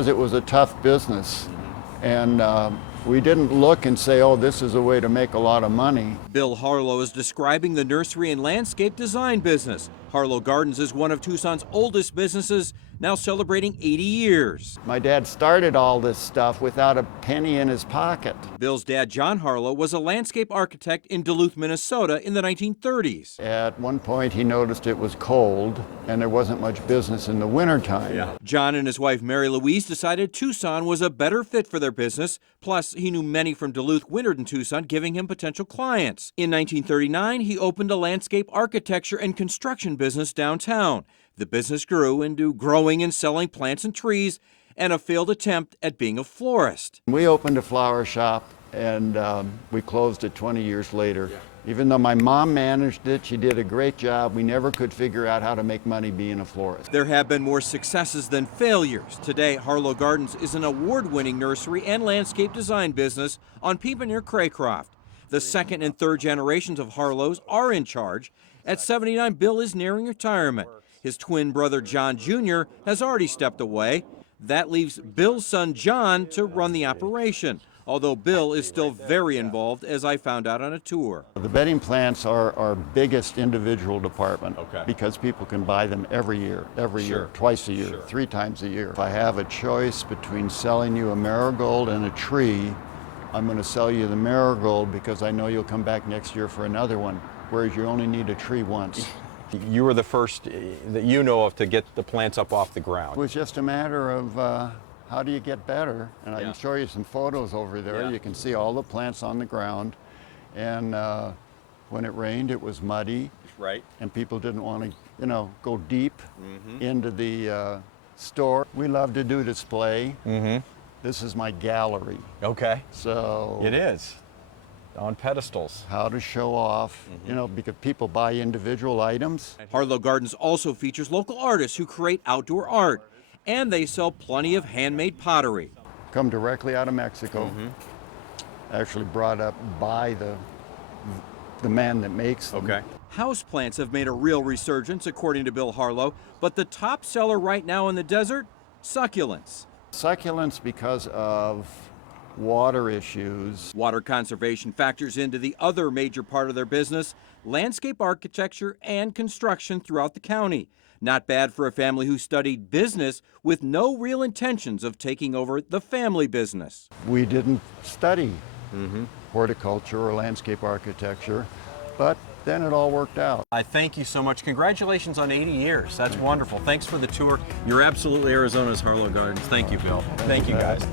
because it was a tough business. And we didn't look and say, oh, this is a way to make a lot of money. Bill Harlow is describing the nursery and landscape design business. Harlow Gardens is one of Tucson's oldest businesses, now celebrating 80 years. My dad started all this stuff without a penny in his pocket. Bill's dad, John Harlow, was a landscape architect in Duluth, Minnesota in the 1930s. At one point, he noticed it was cold and there wasn't much business in the wintertime. John and his wife, Mary Louise, decided Tucson was a better fit for their business. Plus, he knew many from Duluth wintered in Tucson, giving him potential clients. In 1939, he opened a landscape architecture and construction business downtown. The business grew into growing and selling plants and trees, and a failed attempt at being a florist. We opened a flower shop and we closed it 20 years later. Even though my mom managed it, she did a great job. We never could figure out how to make money being a florist. There have been more successes than failures. Today, Harlow Gardens is an award-winning nursery and landscape design business on Peepa near Craycroft. The second and third generations of Harlows are in charge. At 79, Bill is nearing retirement. His twin brother, John Jr., has already stepped away. That leaves Bill's son, John, to run the operation, although Bill is still very involved, as I found out on a tour. The bedding plants are our biggest individual department because people can buy them every year, twice a year, 3 times a year. If I have a choice between selling you a marigold and a tree, I'm going to sell you the marigold because I know you'll come back next year for another one, whereas you only need a tree once. You were the first that you know of to get the plants up off the ground. It was just a matter of how do you get better? And I can show you some photos over there. You can see all the plants on the ground. And when it rained, it was muddy. Right. And people didn't want to, go deep into the store. We love to do display. This is my gallery. Okay. So it is. On pedestals. How to show off, because people buy individual items. Harlow Gardens also features local artists who create outdoor art, and they sell plenty of handmade pottery. Come directly out of Mexico, actually brought up by the man that makes them. Houseplants have made a real resurgence, according to Bill Harlow, but the top seller right now in the desert, succulents. Succulents because of water issues. Water conservation factors into the other major part of their business, landscape architecture and construction throughout the county. Not bad for a family who studied business with no real intentions of taking over the family business. We didn't study horticulture or landscape architecture, but then it all worked out. I thank you so much. Congratulations on 80 years. That's wonderful. Thanks for the tour. You're absolutely Arizona's Harlow Gardens. Thank you, Bill. Thank you, guys.